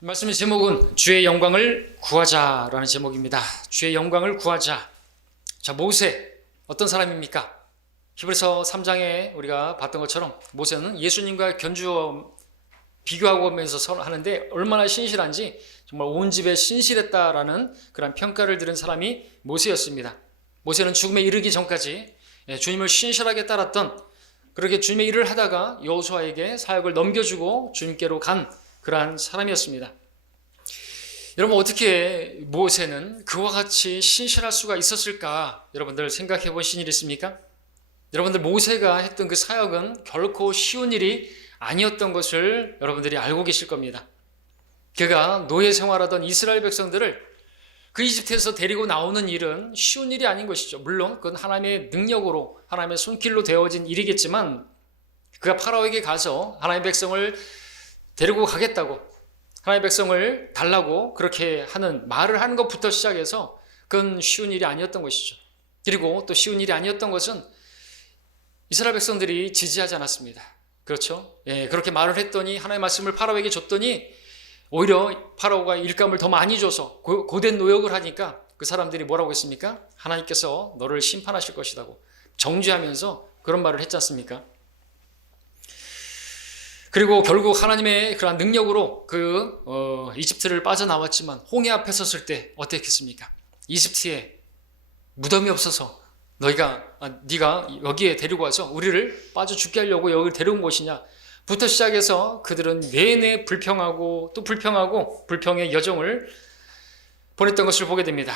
말씀의 제목은 주의 영광을 구하자라는 제목입니다. 주의 영광을 구하자. 자, 모세 어떤 사람입니까? 히브리서 3장에 우리가 봤던 것처럼 모세는 예수님과 비교하고 하면서 하는데 얼마나 신실한지 정말 온 집에 신실했다라는 그런 평가를 들은 사람이 모세였습니다. 모세는 죽음에 이르기 전까지 주님을 신실하게 따랐던, 그렇게 주님의 일을 하다가 여호수아에게 사역을 넘겨주고 주님께로 간 그러한 사람이었습니다. 여러분, 어떻게 모세는 그와 같이 신실할 수가 있었을까? 여러분들 생각해 보신 일 있습니까? 여러분들, 모세가 했던 그 사역은 결코 쉬운 일이 아니었던 것을 여러분들이 알고 계실 겁니다. 그가 노예 생활하던 이스라엘 백성들을 그 이집트에서 데리고 나오는 일은 쉬운 일이 아닌 것이죠. 물론 그건 하나님의 능력으로, 하나님의 손길로 되어진 일이겠지만, 그가 파라오에게 가서 하나님의 백성을 데리고 가겠다고, 하나님의 백성을 달라고 그렇게 말을 하는 것부터 시작해서 그건 쉬운 일이 아니었던 것이죠. 그리고 또 쉬운 일이 아니었던 것은 이스라엘 백성들이 지지하지 않았습니다. 그렇죠? 그렇게 말을 했더니, 하나님의 말씀을 파라오에게 줬더니 오히려 파라오가 일감을 더 많이 줘서 고된 노역을 하니까 그 사람들이 뭐라고 했습니까? 하나님께서 너를 심판하실 것이라고 정죄하면서 그런 말을 했지 않습니까? 그리고 결국 하나님의 그런 능력으로 이집트를 빠져나왔지만 홍해 앞에 섰을 때 어땠겠습니까? 이집트에 무덤이 없어서 네가 여기에 데리고 와서 우리를 빠져 죽게 하려고 여기를 데려온 것이냐 부터 시작해서 그들은 내내 불평하고 또 불평의 여정을 보냈던 것을 보게 됩니다.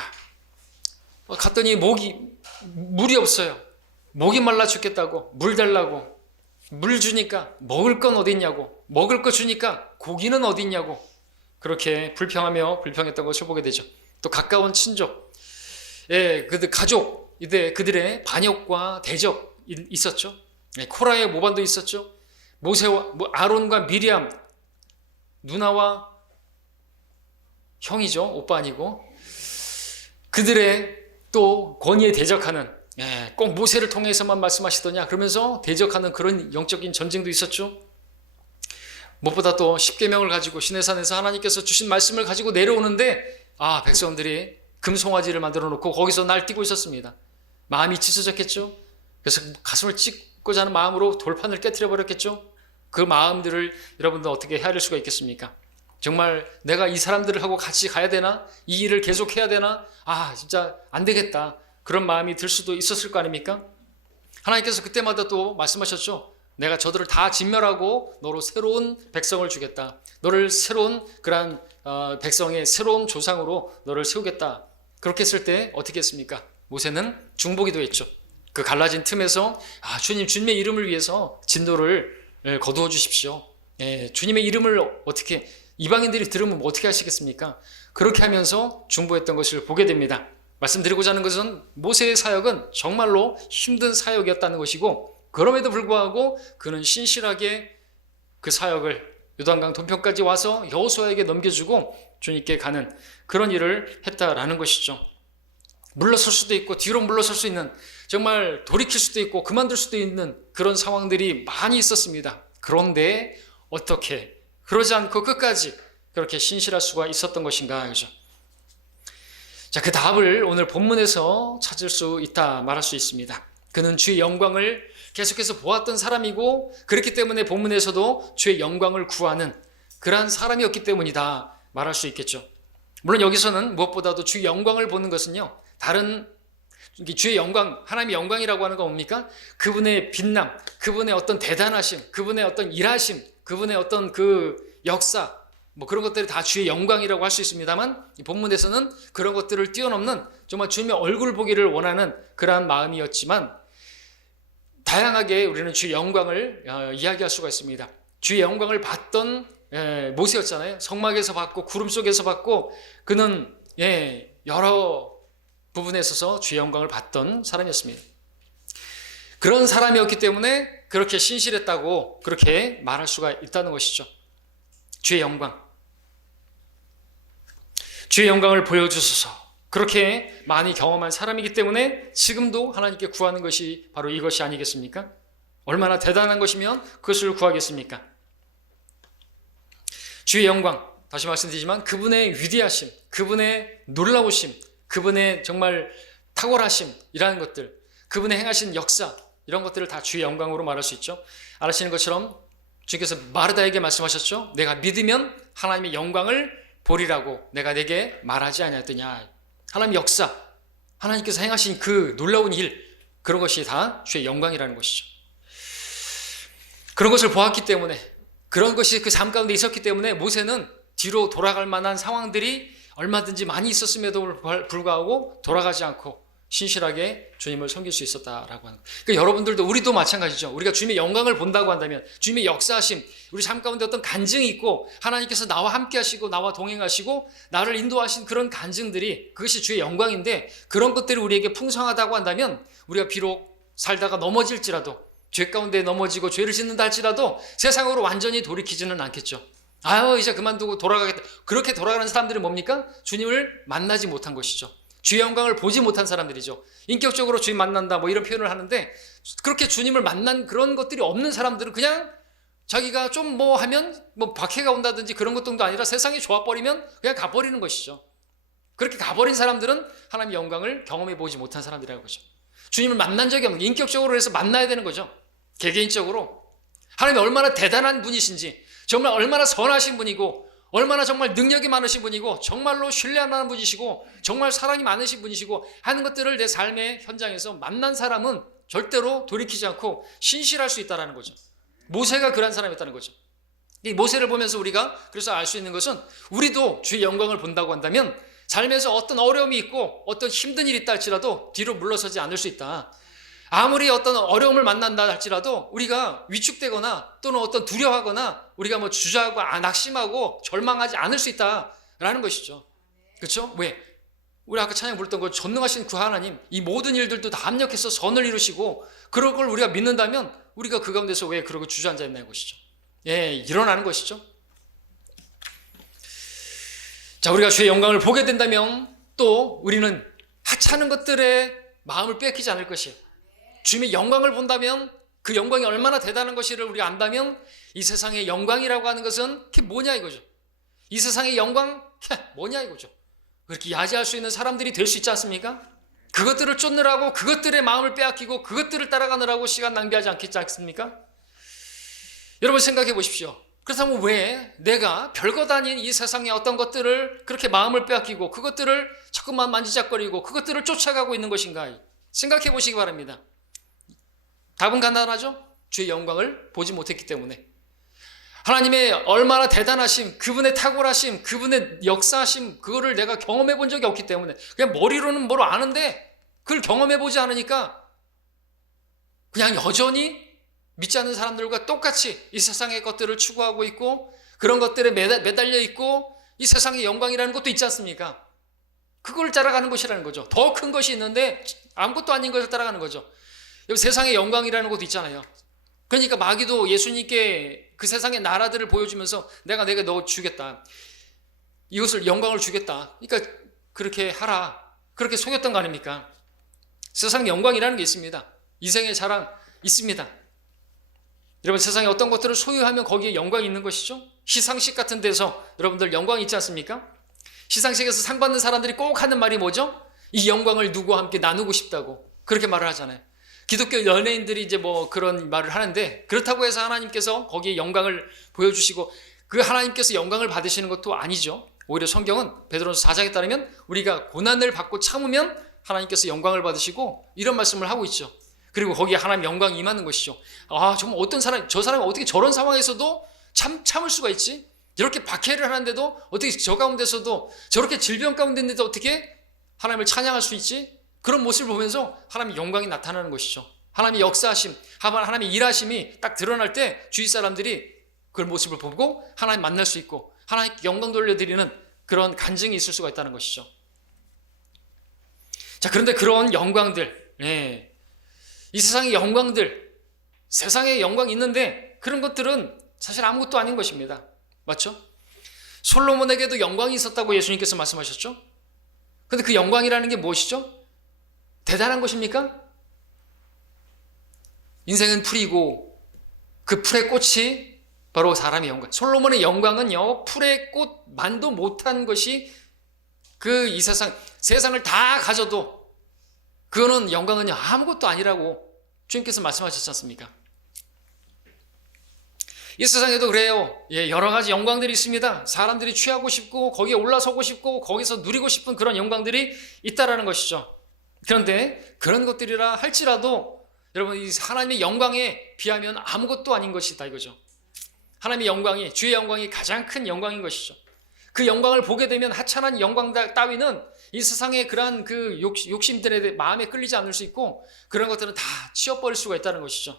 갔더니 물이 없어요. 목이 말라 죽겠다고 물 달라고, 물 주니까 먹을 건 어디 있냐고, 먹을 거 주니까 고기는 어디 있냐고, 그렇게 불평했던 것을 보게 되죠. 또 가까운 친족, 그들 가족, 그들의 반역과 대적 있었죠. 코라의 모반도 있었죠. 모세와 아론과 미리암, 누나와 형이죠. 오빠 아니고. 그들의 또 권위에 대적하는, 꼭 모세를 통해서만 말씀하시더냐 그러면서 대적하는 그런 영적인 전쟁도 있었죠. 무엇보다 또 십계명을 가지고 시내산에서 하나님께서 주신 말씀을 가지고 내려오는데 백성들이 금송아지를 만들어 놓고 거기서 날뛰고 있었습니다. 마음이 찢어졌겠죠. 그래서 가슴을 찢고자 하는 마음으로 돌판을 깨트려 버렸겠죠. 그 마음들을 여러분들 어떻게 헤아릴 수가 있겠습니까? 정말 내가 이 사람들을 하고 같이 가야 되나? 이 일을 계속해야 되나? 진짜 안 되겠다. 그런 마음이 들 수도 있었을 거 아닙니까? 하나님께서 그때마다 또 말씀하셨죠. 내가 저들을 다 진멸하고 너로 새로운 백성을 주겠다. 너를 새로운 그러한 백성의 새로운 조상으로 너를 세우겠다. 그렇게 했을 때 어떻게 했습니까? 모세는 중보기도 했죠. 그 갈라진 틈에서 주님의 이름을 위해서 진노를 거두어 주십시오. 주님의 이름을 어떻게 이방인들이 들으면 어떻게 하시겠습니까? 그렇게 하면서 중보했던 것을 보게 됩니다. 말씀드리고자 하는 것은 모세의 사역은 정말로 힘든 사역이었다는 것이고, 그럼에도 불구하고 그는 신실하게 그 사역을 요단강 동편까지 와서 여호수아에게 넘겨주고 주님께 가는 그런 일을 했다라는 것이죠. 물러설 수도 있고 뒤로 물러설 수 있는, 정말 돌이킬 수도 있고 그만둘 수도 있는 그런 상황들이 많이 있었습니다. 그런데 어떻게 그러지 않고 끝까지 그렇게 신실할 수가 있었던 것인가, 그죠? 자, 그 답을 오늘 본문에서 찾을 수 있다 말할 수 있습니다. 그는 주의 영광을 계속해서 보았던 사람이고, 그렇기 때문에 본문에서도 주의 영광을 구하는 그러한 사람이었기 때문이다 말할 수 있겠죠. 물론 여기서는 무엇보다도 주의 영광을 보는 것은요, 다른 주의 영광, 하나님의 영광이라고 하는 건 뭡니까? 그분의 빛남, 그분의 어떤 대단하심, 그분의 어떤 일하심, 그분의 어떤 그 역사, 그런 것들이 다 주의 영광이라고 할 수 있습니다만, 이 본문에서는 그런 것들을 뛰어넘는 정말 주님의 얼굴 보기를 원하는 그러한 마음이었지만, 다양하게 우리는 주의 영광을 이야기할 수가 있습니다. 주의 영광을 봤던 모세였잖아요. 성막에서 봤고 구름 속에서 봤고, 그는 여러 부분에 있어서 주의 영광을 봤던 사람이었습니다. 그런 사람이었기 때문에 그렇게 신실했다고 그렇게 말할 수가 있다는 것이죠. 주의 영광을 보여주소서. 그렇게 많이 경험한 사람이기 때문에 지금도 하나님께 구하는 것이 바로 이것이 아니겠습니까? 얼마나 대단한 것이면 그것을 구하겠습니까? 주의 영광, 다시 말씀드리지만 그분의 위대하심, 그분의 놀라우심, 그분의 정말 탁월하심이라는 것들, 그분의 행하신 역사, 이런 것들을 다 주의 영광으로 말할 수 있죠. 아시는 것처럼 주께서 마르다에게 말씀하셨죠. 내가 믿으면 하나님의 영광을 보리라고 내가 내게 말하지 아니하였더냐. 하나님의 역사, 하나님께서 행하신 그 놀라운 일, 그런 것이 다 주의 영광이라는 것이죠. 그런 것을 보았기 때문에, 그런 것이 그 삶 가운데 있었기 때문에 모세는 뒤로 돌아갈 만한 상황들이 얼마든지 많이 있었음에도 불구하고 돌아가지 않고 신실하게 주님을 섬길 수 있었다라고 하는 거예요. 그러니까 여러분들도, 우리도 마찬가지죠. 우리가 주님의 영광을 본다고 한다면, 주님의 역사하심, 우리 삶 가운데 어떤 간증이 있고 하나님께서 나와 함께 하시고 나와 동행하시고 나를 인도하신 그런 간증들이, 그것이 주의 영광인데, 그런 것들이 우리에게 풍성하다고 한다면 우리가 비록 살다가 넘어질지라도, 죄 가운데 넘어지고 죄를 짓는다 할지라도 세상으로 완전히 돌이키지는 않겠죠. 아유, 이제 그만두고 돌아가겠다. 그렇게 돌아가는 사람들은 뭡니까? 주님을 만나지 못한 것이죠. 주의 영광을 보지 못한 사람들이죠. 인격적으로 주님 만난다 뭐 이런 표현을 하는데, 그렇게 주님을 만난 그런 것들이 없는 사람들은 그냥 자기가 좀 뭐 하면 뭐 박해가 온다든지 그런 것도 아니라 세상이 좋아버리면 그냥 가버리는 것이죠. 그렇게 가버린 사람들은 하나님의 영광을 경험해 보지 못한 사람들이라는 거죠. 주님을 만난 적이 없는, 인격적으로 해서 만나야 되는 거죠. 개개인적으로 하나님이 얼마나 대단한 분이신지, 정말 얼마나 선하신 분이고, 얼마나 정말 능력이 많으신 분이고, 정말로 신뢰하는 분이시고, 정말 사랑이 많으신 분이시고 하는 것들을 내 삶의 현장에서 만난 사람은 절대로 돌이키지 않고 신실할 수 있다는 거죠. 모세가 그런 사람이었다는 거죠. 이 모세를 보면서 우리가 그래서 알 수 있는 것은, 우리도 주의 영광을 본다고 한다면 삶에서 어떤 어려움이 있고 어떤 힘든 일이 있다 할지라도 뒤로 물러서지 않을 수 있다. 아무리 어떤 어려움을 만난다 할지라도 우리가 위축되거나 또는 어떤 두려워하거나 우리가 뭐 주저하고 낙심하고 절망하지 않을 수 있다라는 것이죠. 그렇죠? 왜? 우리 아까 찬양 불렀던 거, 전능하신 그 하나님, 이 모든 일들도 다 합력해서 선을 이루시고 그런 걸 우리가 믿는다면 우리가 그 가운데서 왜 그러고 주저앉아 있는 것이죠. 예, 일어나는 것이죠. 자, 우리가 주의 영광을 보게 된다면 또 우리는 하찮은 것들에 마음을 뺏기지 않을 것이에요. 주님의 영광을 본다면, 그 영광이 얼마나 대단한 것인지를 우리가 안다면, 이 세상의 영광이라고 하는 것은 그게 뭐냐 이거죠. 이 세상의 영광 뭐냐 이거죠. 그렇게 야지할 수 있는 사람들이 될 수 있지 않습니까? 그것들을 쫓느라고, 그것들의 마음을 빼앗기고 그것들을 따라가느라고 시간 낭비하지 않겠지 않습니까? 여러분 생각해 보십시오. 그렇다면 왜 내가 별것 아닌 이 세상의 어떤 것들을 그렇게 마음을 빼앗기고 그것들을 자꾸만 만지작거리고 그것들을 쫓아가고 있는 것인가? 생각해 보시기 바랍니다. 답은 간단하죠? 주의 영광을 보지 못했기 때문에. 하나님의 얼마나 대단하심, 그분의 탁월하심, 그분의 역사하심, 그거를 내가 경험해 본 적이 없기 때문에, 그냥 머리로는 뭘 아는데 그걸 경험해 보지 않으니까 그냥 여전히 믿지 않는 사람들과 똑같이 이 세상의 것들을 추구하고 있고, 그런 것들에 매달려 있고, 이 세상의 영광이라는 것도 있지 않습니까? 그걸 따라가는 것이라는 거죠. 더 큰 것이 있는데 아무것도 아닌 것을 따라가는 거죠. 세상의 영광이라는 것도 있잖아요. 그러니까 마귀도 예수님께 그 세상의 나라들을 보여주면서 내가 너 주겠다, 이것을 영광을 주겠다, 그러니까 그렇게 하라, 그렇게 속였던 거 아닙니까? 세상 영광이라는 게 있습니다. 이생의 자랑 있습니다. 여러분, 세상에 어떤 것들을 소유하면 거기에 영광이 있는 것이죠. 시상식 같은 데서 여러분들 영광이 있지 않습니까? 시상식에서 상 받는 사람들이 꼭 하는 말이 뭐죠? 이 영광을 누구와 함께 나누고 싶다고 그렇게 말을 하잖아요. 기독교 연예인들이 이제 뭐 그런 말을 하는데, 그렇다고 해서 하나님께서 거기에 영광을 보여주시고 그 하나님께서 영광을 받으시는 것도 아니죠. 오히려 성경은 베드로전서 4장에 따르면 우리가 고난을 받고 참으면 하나님께서 영광을 받으시고 이런 말씀을 하고 있죠. 그리고 거기에 하나님 영광이 임하는 것이죠. 아, 정말 어떤 사람, 저 사람이 어떻게 저런 상황에서도 참을 수가 있지? 이렇게 박해를 하는데도 어떻게 저 가운데서도, 저렇게 질병 가운데인데도 어떻게 하나님을 찬양할 수 있지? 그런 모습을 보면서 하나님의 영광이 나타나는 것이죠. 하나님의 역사하심, 하나님의 일하심이 딱 드러날 때 주위 사람들이 그런 모습을 보고 하나님 만날 수 있고 하나님께 영광 돌려드리는 그런 간증이 있을 수가 있다는 것이죠. 자, 그런데 그런 영광들, 이 세상의 영광들, 세상에 영광이 있는데 그런 것들은 사실 아무것도 아닌 것입니다. 맞죠? 솔로몬에게도 영광이 있었다고 예수님께서 말씀하셨죠? 근데 그 영광이라는 게 무엇이죠? 대단한 것입니까? 인생은 풀이고 그 풀의 꽃이 바로 사람의 영광. 솔로몬의 영광은요, 풀의 꽃만도 못한 것이 그 이 세상을 다 가져도 그거는 영광은요, 아무것도 아니라고 주님께서 말씀하셨지 않습니까? 이 세상에도 그래요. 여러 가지 영광들이 있습니다. 사람들이 취하고 싶고 거기에 올라서고 싶고 거기서 누리고 싶은 그런 영광들이 있다라는 것이죠. 그런데 그런 것들이라 할지라도 여러분, 이 하나님의 영광에 비하면 아무것도 아닌 것이다 이거죠. 하나님의 영광이, 주의 영광이 가장 큰 영광인 것이죠. 그 영광을 보게 되면 하찮은 영광 따위는 이 세상의 그러한 그 욕심들에 마음에 끌리지 않을 수 있고 그런 것들은 다 치워버릴 수가 있다는 것이죠.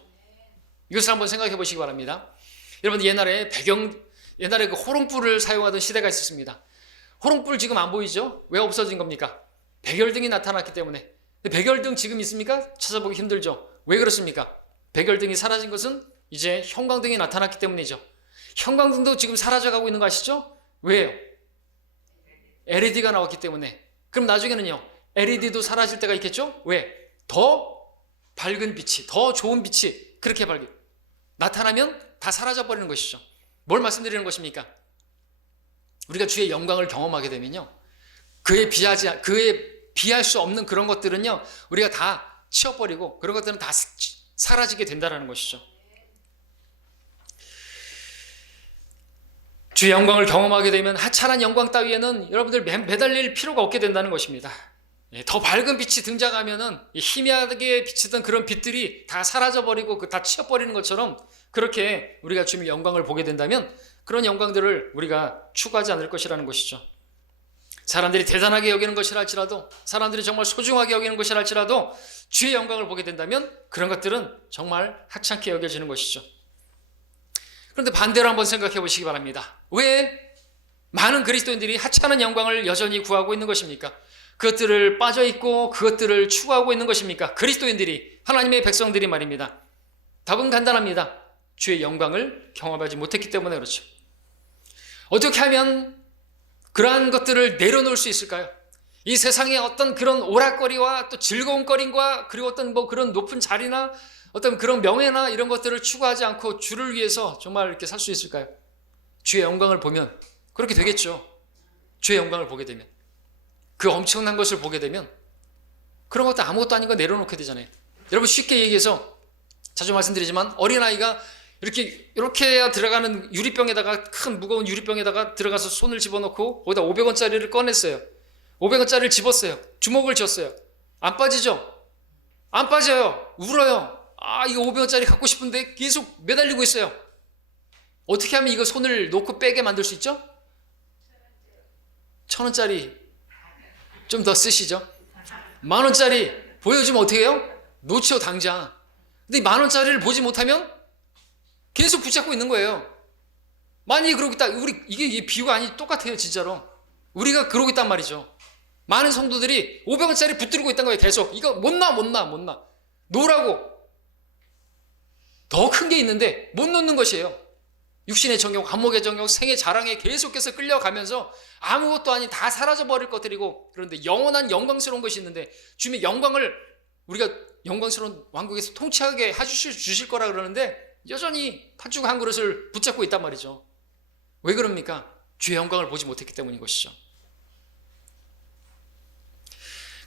이것을 한번 생각해 보시기 바랍니다. 여러분, 옛날에 그 호롱불을 사용하던 시대가 있었습니다. 호롱불 지금 안 보이죠? 왜 없어진 겁니까? 백열등이 나타났기 때문에. 백열등 지금 있습니까? 찾아보기 힘들죠. 왜 그렇습니까? 백열등이 사라진 것은 이제 형광등이 나타났기 때문이죠. 형광등도 지금 사라져가고 있는 거 아시죠? 왜요? LED가 나왔기 때문에. 그럼 나중에는요, LED도 사라질 때가 있겠죠? 왜? 더 밝은 빛이, 더 좋은 빛이 그렇게 나타나면 다 사라져버리는 것이죠. 뭘 말씀드리는 것입니까? 우리가 주의 영광을 경험하게 되면요, 그에 비할 수 없는 그런 것들은요, 우리가 다 치워버리고 그런 것들은 다 사라지게 된다는 것이죠. 주의 영광을 경험하게 되면 하찮은 영광 따위에는 여러분들 매달릴 필요가 없게 된다는 것입니다. 더 밝은 빛이 등장하면은 희미하게 비치던 그런 빛들이 다 사라져버리고 다 치워버리는 것처럼 그렇게 우리가 주님의 영광을 보게 된다면 그런 영광들을 우리가 추구하지 않을 것이라는 것이죠. 사람들이 대단하게 여기는 것이라 할지라도, 사람들이 정말 소중하게 여기는 것이라 할지라도 주의 영광을 보게 된다면 그런 것들은 정말 하찮게 여겨지는 것이죠. 그런데 반대로 한번 생각해 보시기 바랍니다. 왜 많은 그리스도인들이 하찮은 영광을 여전히 구하고 있는 것입니까? 그것들을 빠져있고 그것들을 추구하고 있는 것입니까? 그리스도인들이, 하나님의 백성들이 말입니다. 답은 간단합니다. 주의 영광을 경험하지 못했기 때문에 그렇죠. 어떻게 하면 그러한 것들을 내려놓을 수 있을까요? 이 세상의 어떤 그런 오락거리와 또 즐거운 거리와 그리고 어떤 그런 높은 자리나 어떤 그런 명예나 이런 것들을 추구하지 않고 주를 위해서 정말 이렇게 살 수 있을까요? 주의 영광을 보면 그렇게 되겠죠. 주의 영광을 보게 되면, 그 엄청난 것을 보게 되면 그런 것도 아무것도 아닌 거 내려놓게 되잖아요. 여러분, 쉽게 얘기해서 자주 말씀드리지만 어린아이가 이렇게 들어가는 유리병에다가, 큰 무거운 유리병에다가 들어가서 손을 집어넣고 거기다 500원짜리를 꺼냈어요. 500원짜리를 집었어요. 주먹을 쥐었어요. 안 빠지죠? 안 빠져요. 울어요. 이거 500원짜리 갖고 싶은데 계속 매달리고 있어요. 어떻게 하면 이거 손을 놓고 빼게 만들 수 있죠? 1,000원짜리 좀 더 쓰시죠? 10,000원짜리 보여주면 어떻게 해요? 놓죠, 당장. 근데 10,000원짜리를 보지 못하면 계속 붙잡고 있는 거예요. 만약에 그러고 있다, 이게 비유가 아니 똑같아요, 진짜로. 우리가 그러고 있단 말이죠. 많은 성도들이 500원짜리 붙들고 있단 거예요, 계속. 이거 못 놔. 놓으라고. 더 큰 게 있는데 못 놓는 것이에요. 육신의 정욕, 한목의 정욕, 생의 자랑에 계속해서 끌려가면서 아무것도 아닌 다 사라져버릴 것들이고, 그런데 영원한 영광스러운 것이 있는데 주님의 영광을 우리가 영광스러운 왕국에서 통치하게 해주실 거라 그러는데 여전히 팥죽 한 그릇을 붙잡고 있단 말이죠. 왜 그럽니까? 주의 영광을 보지 못했기 때문인 것이죠.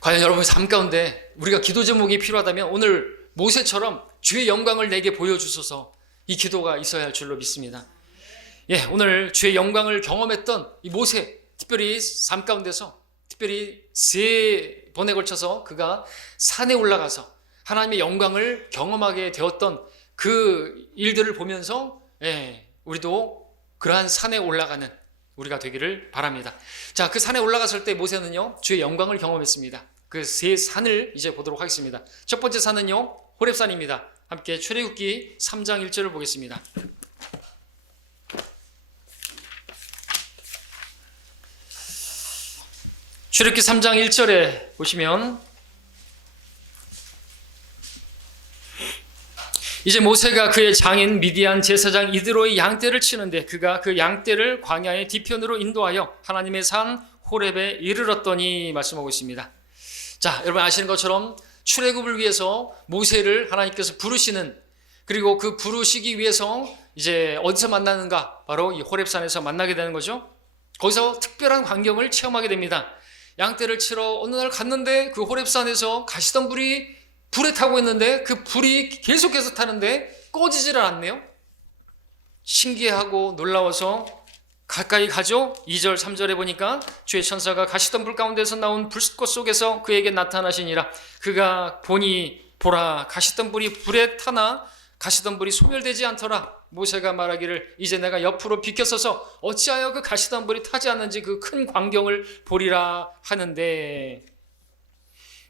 과연 여러분의 삶 가운데 우리가 기도 제목이 필요하다면 오늘 모세처럼 주의 영광을 내게 보여주소서, 이 기도가 있어야 할 줄로 믿습니다. 오늘 주의 영광을 경험했던 이 모세, 특별히 삶 가운데서 특별히 3번에 걸쳐서 그가 산에 올라가서 하나님의 영광을 경험하게 되었던 그 일들을 보면서 우리도 그러한 산에 올라가는 우리가 되기를 바랍니다. 자, 그 산에 올라갔을 때 모세는요, 주의 영광을 경험했습니다. 그 3산을 이제 보도록 하겠습니다. 첫 번째 산은요, 호렙산입니다. 함께 출애굽기 3장 1절을 보겠습니다. 출애굽기 3장 1절에 보시면 이제 모세가 그의 장인 미디안 제사장 이드로의 양떼를 치는데 그가 그 양떼를 광야의 뒤편으로 인도하여 하나님의 산 호렙에 이르렀더니 말씀하고 있습니다. 자, 여러분 아시는 것처럼 출애굽을 위해서 모세를 하나님께서 부르시는, 그리고 그 부르시기 위해서 이제 어디서 만나는가? 바로 이 호렙산에서 만나게 되는 거죠. 거기서 특별한 광경을 체험하게 됩니다. 양떼를 치러 어느 날 갔는데 그 호렙산에서 가시던 불이 불에 타고 있는데 그 불이 계속해서 타는데 꺼지지를 않네요. 신기하고 놀라워서 가까이 가죠. 2절 3절에 보니까 주의 천사가 가시던 불 가운데서 나온 불꽃 속에서 그에게 나타나시니라. 그가 보니 보라 가시던 불이 불에 타나 가시던 불이 소멸되지 않더라. 모세가 말하기를 이제 내가 옆으로 비켜서서 어찌하여 그 가시던 불이 타지 않는지 그 큰 광경을 보리라 하는데,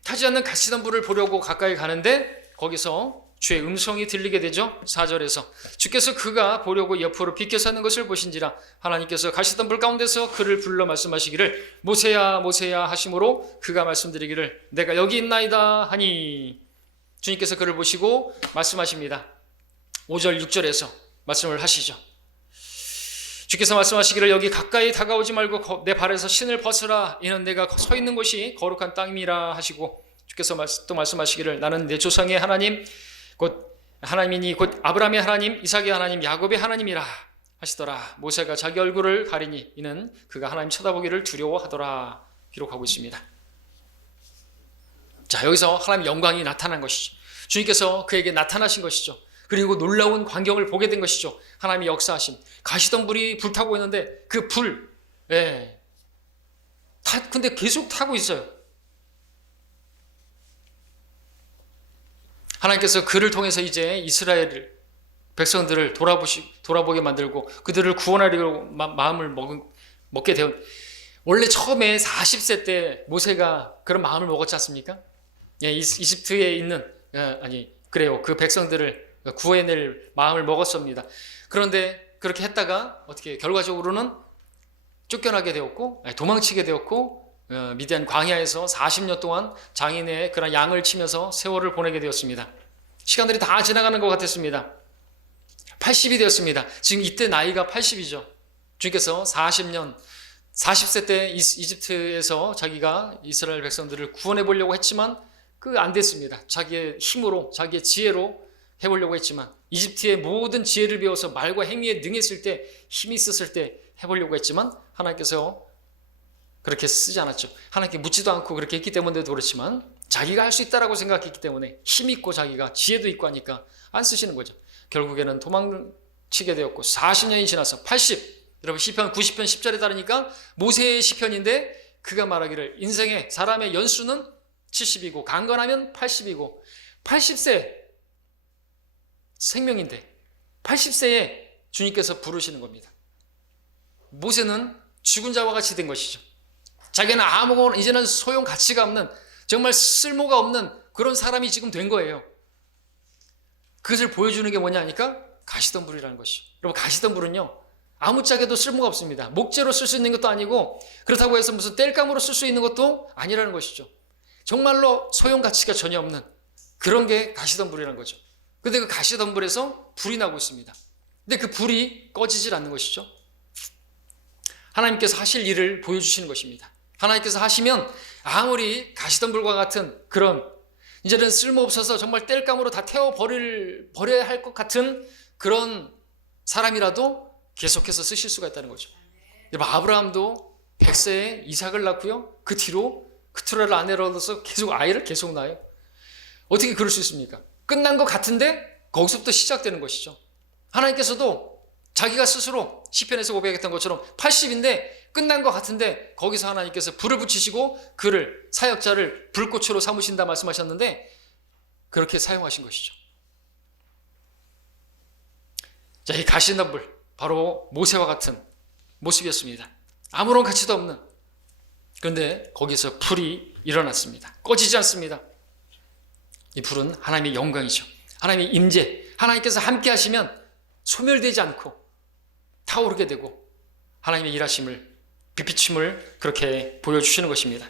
타지 않는 가시던 불을 보려고 가까이 가는데 거기서 주의 음성이 들리게 되죠. 4절에서 주께서 그가 보려고 옆으로 비켜서는 것을 보신지라 하나님께서 가시던 불 가운데서 그를 불러 말씀하시기를 모세야 모세야 하심으로 그가 말씀드리기를 내가 여기 있나이다 하니, 주님께서 그를 보시고 말씀하십니다. 5절 6절에서 말씀을 하시죠. 주께서 말씀하시기를 여기 가까이 다가오지 말고 내 발에서 신을 벗으라. 이는 내가 서 있는 곳이 거룩한 땅이라 하시고, 주께서 또 말씀하시기를 나는 내 조상의 하나님 곧 하나님이니 곧 아브라함의 하나님 이삭의 하나님 야곱의 하나님이라 하시더라. 모세가 자기 얼굴을 가리니 이는 그가 하나님 쳐다보기를 두려워하더라 기록하고 있습니다. 자, 여기서 하나님의 영광이 나타난 것이죠. 주님께서 그에게 나타나신 것이죠. 그리고 놀라운 광경을 보게 된 것이죠. 하나님의 역사하심. 가시던 불이 불타고 있는데 그 불, 근데 계속 타고 있어요. 하나님께서 그를 통해서 이제 이스라엘 백성들을 돌아보게 만들고 그들을 구원하려고 마음을 먹게 되어, 원래 처음에 40세 때 모세가 그런 마음을 먹었지 않습니까? 이집트에 있는, 그 백성들을 구해낼 마음을 먹었습니다. 그런데 그렇게 했다가 어떻게 결과적으로는 쫓겨나게 되었고 도망치게 되었고 미디안 광야에서 40년 동안 장인의 그런 양을 치면서 세월을 보내게 되었습니다. 시간들이 다 지나가는 것 같았습니다. 80이 되었습니다. 지금 이때 나이가 80이죠. 주님께서 40세 때 이집트에서 자기가 이스라엘 백성들을 구원해 보려고 했지만 안 됐습니다. 자기의 힘으로 자기의 지혜로 해보려고 했지만, 이집트의 모든 지혜를 배워서 말과 행위에 능했을 때, 힘이 있었을 때 해보려고 했지만 하나님께서 그렇게 쓰지 않았죠. 하나님께 묻지도 않고 그렇게 했기 때문에도 그렇지만 자기가 할 수 있다라고 생각했기 때문에 힘 있고 자기가 지혜도 있고 하니까 안 쓰시는 거죠. 결국에는 도망치게 되었고 40년이 지나서 80, 여러분 시편 90편 10절에 따르니까 모세의 시편인데 그가 말하기를 인생의 사람의 연수는 70이고 강건하면 80이고 80세 생명인데 80세에 주님께서 부르시는 겁니다. 모세는 죽은 자와 같이 된 것이죠. 자기는 아무거나 이제는 소용 가치가 없는, 정말 쓸모가 없는 그런 사람이 지금 된 거예요. 그것을 보여주는 게 뭐냐 하니까 가시던 불이라는 것이죠. 여러분, 가시던 불은요 아무짝에도 쓸모가 없습니다. 목재로 쓸 수 있는 것도 아니고 그렇다고 해서 무슨 땔감으로 쓸 수 있는 것도 아니라는 것이죠. 정말로 소용 가치가 전혀 없는 그런 게 가시던 불이라는 거죠. 근데 그 가시던 불에서 불이 나고 있습니다. 근데 그 불이 꺼지질 않는 것이죠. 하나님께서 하실 일을 보여주시는 것입니다. 하나님께서 하시면 아무리 가시던 불과 같은 그런 이제는 쓸모없어서 정말 땔감으로 다 버려야 할 것 같은 그런 사람이라도 계속해서 쓰실 수가 있다는 거죠. 여러분, 아브라함도 100세에 이삭을 낳고요. 그 뒤로 그투라를 아내로 얻어서 아이를 계속 낳아요. 어떻게 그럴 수 있습니까? 끝난 것 같은데 거기서부터 시작되는 것이죠. 하나님께서도 자기가 스스로 시편에서 고백했던 것처럼 80인데 끝난 것 같은데 거기서 하나님께서 불을 붙이시고 그를, 사역자를 불꽃으로 삼으신다 말씀하셨는데 그렇게 사용하신 것이죠. 자, 이 가시던 불, 바로 모세와 같은 모습이었습니다. 아무런 가치도 없는. 그런데 거기서 불이 일어났습니다. 꺼지지 않습니다. 이 불은 하나님의 영광이죠. 하나님의 임재, 하나님께서 함께 하시면 소멸되지 않고 타오르게 되고 하나님의 일하심을, 빛비춤을 그렇게 보여주시는 것입니다.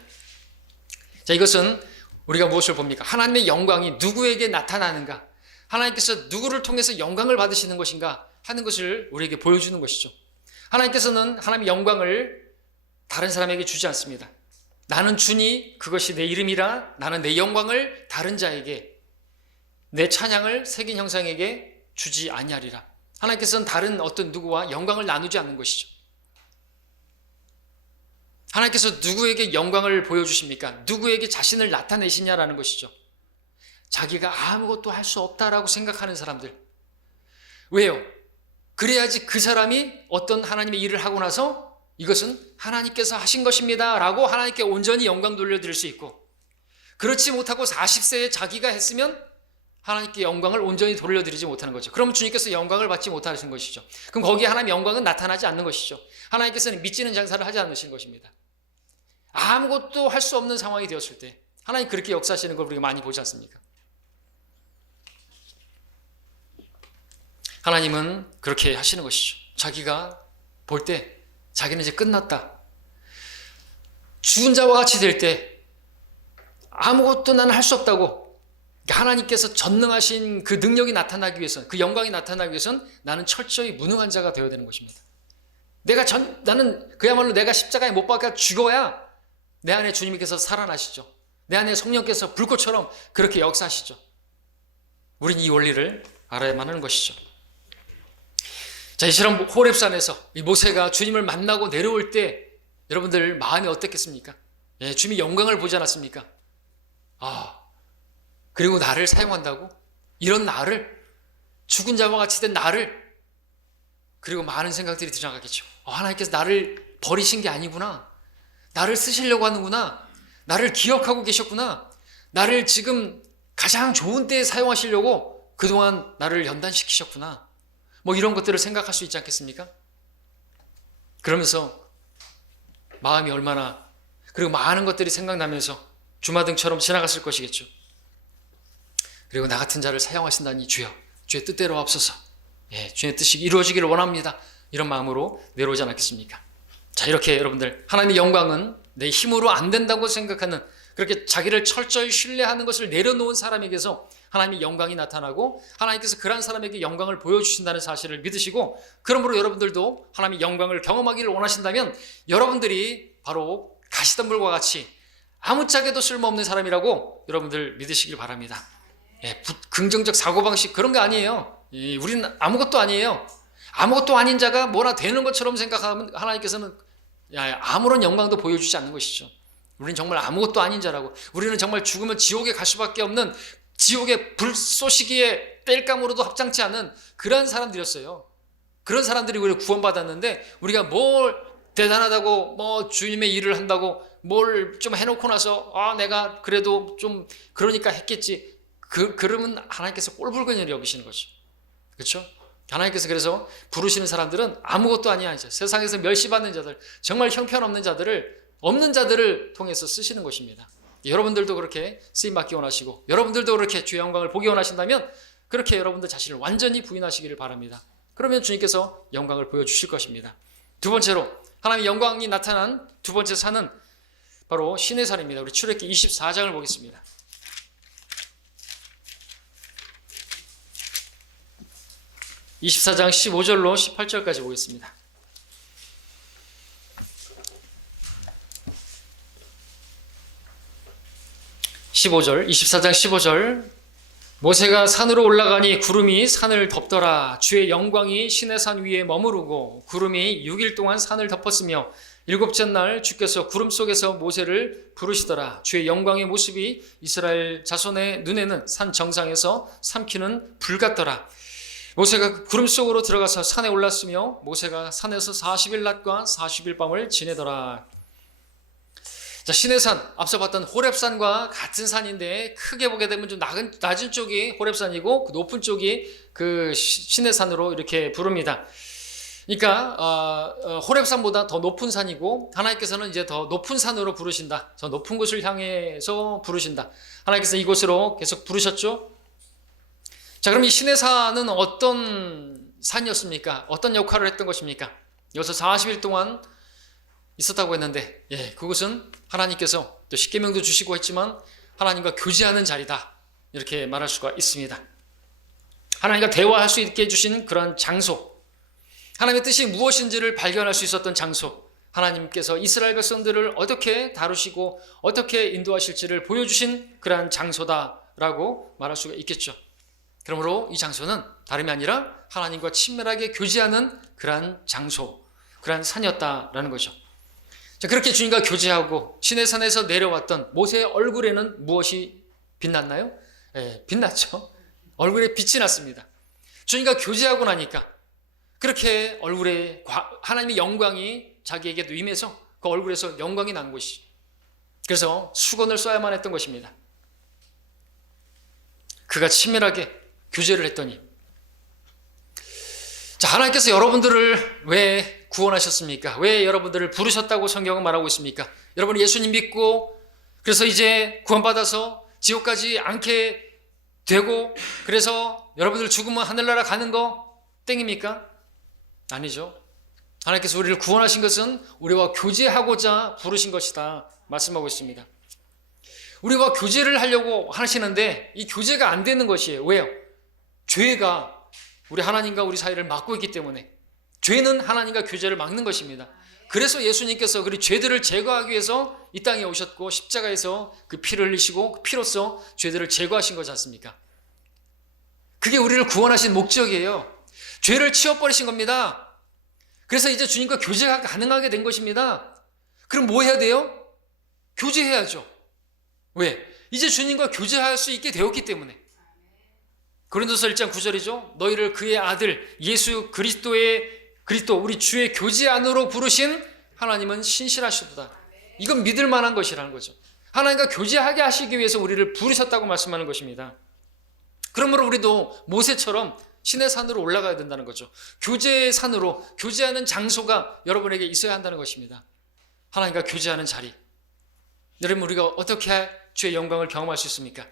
자, 이것은 우리가 무엇을 봅니까? 하나님의 영광이 누구에게 나타나는가? 하나님께서 누구를 통해서 영광을 받으시는 것인가 하는 것을 우리에게 보여주는 것이죠. 하나님께서는 하나님의 영광을 다른 사람에게 주지 않습니다. 나는 주니 그것이 내 이름이라 나는 내 영광을 다른 자에게, 내 찬양을 새긴 형상에게 주지 아니하리라. 하나님께서는 다른 어떤 누구와 영광을 나누지 않는 것이죠. 하나님께서 누구에게 영광을 보여주십니까? 누구에게 자신을 나타내시냐라는 것이죠. 자기가 아무것도 할 수 없다라고 생각하는 사람들. 왜요? 그래야지 그 사람이 어떤 하나님의 일을 하고 나서 이것은 하나님께서 하신 것입니다 라고 하나님께 온전히 영광 돌려드릴 수 있고, 그렇지 못하고 40세에 자기가 했으면 하나님께 영광을 온전히 돌려드리지 못하는 거죠. 그러면 주님께서 영광을 받지 못하신 것이죠. 그럼 거기에 하나님의 영광은 나타나지 않는 것이죠. 하나님께서는 믿지는 장사를 하지 않으신 것입니다. 아무것도 할 수 없는 상황이 되었을 때 하나님 그렇게 역사하시는 걸 우리가 많이 보지 않습니까? 하나님은 그렇게 하시는 것이죠. 자기가 볼 때 자기는 이제 끝났다, 죽은 자와 같이 될 때 아무것도 나는 할 수 없다고, 하나님께서 전능하신 그 능력이 나타나기 위해서는, 그 영광이 나타나기 위해서는 나는 철저히 무능한 자가 되어야 되는 것입니다. 나는 그야말로 내가 십자가에 못 박혀 죽어야 내 안에 주님께서 살아나시죠. 내 안에 성령께서 불꽃처럼 그렇게 역사하시죠. 우린 이 원리를 알아야만 하는 것이죠. 자, 이처럼 호렙산에서 이 모세가 주님을 만나고 내려올 때 여러분들 마음이 어땠겠습니까? 예, 주님이 영광을 보지 않았습니까? 그리고 나를 사용한다고? 이런 나를, 죽은 자와 같이 된 나를, 그리고 많은 생각들이 들어가겠죠. 하나님께서 나를 버리신 게 아니구나, 나를 쓰시려고 하는구나, 나를 기억하고 계셨구나, 나를 지금 가장 좋은 때에 사용하시려고 그동안 나를 연단시키셨구나, 뭐 이런 것들을 생각할 수 있지 않겠습니까? 그러면서 마음이 얼마나, 그리고 많은 것들이 생각나면서 주마등처럼 지나갔을 것이겠죠. 그리고 나 같은 자를 사용하신다니 주여, 주의 뜻대로 하옵소서, 주의 뜻이 이루어지기를 원합니다, 이런 마음으로 내려오지 않았겠습니까? 자, 이렇게 여러분들, 하나님의 영광은 내 힘으로 안 된다고 생각하는, 그렇게 자기를 철저히 신뢰하는 것을 내려놓은 사람에게서 하나님의 영광이 나타나고, 하나님께서 그런 사람에게 영광을 보여주신다는 사실을 믿으시고, 그러므로 여러분들도 하나님의 영광을 경험하기를 원하신다면 여러분들이 바로 가시덤불과 같이 아무짝에도 쓸모없는 사람이라고 여러분들 믿으시길 바랍니다. 긍정적 사고방식 그런 거 아니에요. 우리는 아무것도 아니에요. 아무것도 아닌 자가 뭐나 되는 것처럼 생각하면 하나님께서는 아무런 영광도 보여주지 않는 것이죠. 우리는 정말 아무것도 아닌 자라고, 우리는 정말 죽으면 지옥에 갈 수밖에 없는, 지옥의 불 쏘시기에 땔감으로도 합장치 않은 그런 사람들이었어요. 그런 사람들이 우리가 구원받았는데, 우리가 뭘 대단하다고, 뭐 주님의 일을 한다고 뭘 좀 해놓고 나서 내가 그래도 좀 그러니까 했겠지, 그러면 하나님께서 꼴불견이라고 여기시는 거죠. 그렇죠? 하나님께서 그래서 부르시는 사람들은 아무것도 아니야, 이제 세상에서 멸시받는 자들, 정말 형편없는 자들을, 없는 자들을 통해서 쓰시는 것입니다. 여러분들도 그렇게 쓰임받기 원하시고, 여러분들도 그렇게 주의 영광을 보기 원하신다면 그렇게 여러분들 자신을 완전히 부인하시기를 바랍니다. 그러면 주님께서 영광을 보여주실 것입니다. 두 번째로 하나님의 영광이 나타난 두 번째 산은 바로 신의 산입니다. 우리 출애굽기 24장을 보겠습니다. 24장 15절로 18절까지 보겠습니다. 15절, 24장 15절. 모세가 산으로 올라가니 구름이 산을 덮더라. 주의 영광이 시내 산 위에 머무르고 구름이 6일 동안 산을 덮었으며 일곱째 날 주께서 구름 속에서 모세를 부르시더라. 주의 영광의 모습이 이스라엘 자손의 눈에는 산 정상에서 삼키는 불 같더라. 모세가 구름 속으로 들어가서 산에 올랐으며 모세가 산에서 40일 낮과 40일 밤을 지내더라. 자, 시내산, 앞서 봤던 호렙산과 같은 산인데 크게 보게 되면 좀 낮은 쪽이 호렙산이고 그 높은 쪽이 그 시내산으로 이렇게 부릅니다. 그러니까 호렙산보다 더 높은 산이고, 하나님께서는 이제 더 높은 산으로 부르신다. 더 높은 곳을 향해서 부르신다. 하나님께서 이곳으로 계속 부르셨죠. 자, 그럼 이 시내산은 어떤 산이었습니까? 어떤 역할을 했던 것입니까? 여기서 40일 동안 있었다고 했는데, 그것은 하나님께서 또 십계명도 주시고 했지만 하나님과 교제하는 자리다, 이렇게 말할 수가 있습니다. 하나님과 대화할 수 있게 해주신 그런 장소, 하나님의 뜻이 무엇인지를 발견할 수 있었던 장소, 하나님께서 이스라엘 백성들을 어떻게 다루시고 어떻게 인도하실지를 보여주신 그러한 장소다라고 말할 수가 있겠죠. 그러므로 이 장소는 다름이 아니라 하나님과 친밀하게 교제하는 그러한 장소, 그러한 산이었다라는 거죠. 자, 그렇게 주님과 교제하고 시내산에서 내려왔던 모세의 얼굴에는 무엇이 빛났나요? 빛났죠. 얼굴에 빛이 났습니다. 주님과 교제하고 나니까 그렇게 얼굴에 하나님의 영광이 자기에게도 임해서 그 얼굴에서 영광이 난 것이, 그래서 수건을 써야만 했던 것입니다. 그가 친밀하게 교제를 했더니, 자, 하나님께서 여러분들을 왜 구원하셨습니까? 왜 여러분들을 부르셨다고 성경은 말하고 있습니까? 여러분 예수님 믿고 그래서 이제 구원받아서 지옥 가지 않게 되고 그래서 여러분들 죽으면 하늘나라 가는 거 땡입니까? 아니죠. 하나님께서 우리를 구원하신 것은 우리와 교제하고자 부르신 것이다 말씀하고 있습니다. 우리와 교제를 하려고 하시는데 이 교제가 안 되는 것이에요. 왜요? 죄가 우리 하나님과 우리 사이를 막고 있기 때문에. 죄는 하나님과 교제를 막는 것입니다. 그래서 예수님께서 그 죄들을 제거하기 위해서 이 땅에 오셨고 십자가에서 그 피를 흘리시고 그 피로써 죄들을 제거하신 거지 않습니까? 그게 우리를 구원하신 목적이에요. 죄를 치워버리신 겁니다. 그래서 이제 주님과 교제가 가능하게 된 것입니다. 그럼 뭐 해야 돼요? 교제해야죠. 왜? 이제 주님과 교제할 수 있게 되었기 때문에. 고린도서 1장 9절이죠. 너희를 그의 아들 예수 그리스도 우리 주의 교제 안으로 부르신 하나님은 신실하시도다. 이건 믿을 만한 것이라는 거죠. 하나님과 교제하게 하시기 위해서 우리를 부르셨다고 말씀하는 것입니다. 그러므로 우리도 모세처럼 신의 산으로 올라가야 된다는 거죠. 교제의 산으로, 교제하는 장소가 여러분에게 있어야 한다는 것입니다. 하나님과 교제하는 자리. 여러분 우리가 어떻게 주의 영광을 경험할 수 있습니까?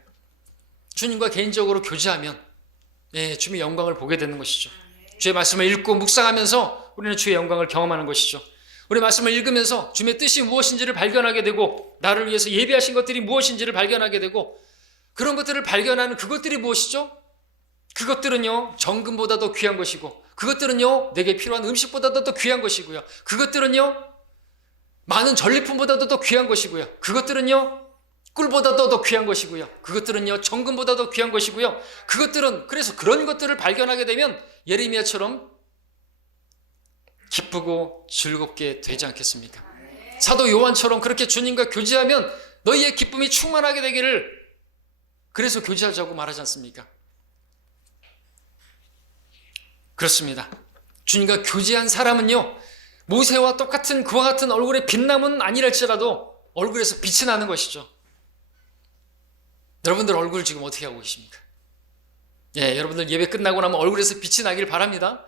주님과 개인적으로 교제하면 주님의 영광을 보게 되는 것이죠. 주의 말씀을 읽고 묵상하면서 우리는 주의 영광을 경험하는 것이죠. 우리 말씀을 읽으면서 주님의 뜻이 무엇인지를 발견하게 되고 나를 위해서 예비하신 것들이 무엇인지를 발견하게 되고 그런 것들을 발견하는 그것들이 무엇이죠? 그것들은요 정금보다도 귀한 것이고 그것들은요 내게 필요한 음식보다도 더 귀한 것이고요. 그것들은요 많은 전리품보다도 더 귀한 것이고요. 그것들은요 꿀보다도 더 귀한 것이고요. 그것들은요 정금보다도 귀한 것이고요. 그것들은 그래서 그런 것들을 발견하게 되면 예레미야처럼 기쁘고 즐겁게 되지 않겠습니까? 사도 요한처럼 그렇게 주님과 교제하면 너희의 기쁨이 충만하게 되기를 그래서 교제하자고 말하지 않습니까? 그렇습니다. 주님과 교제한 사람은요 모세와 똑같은 그와 같은 얼굴의 빛남은 아니랄지라도 얼굴에서 빛이 나는 것이죠. 여러분들 얼굴 지금 어떻게 하고 계십니까? 여러분들 예배 끝나고 나면 얼굴에서 빛이 나길 바랍니다.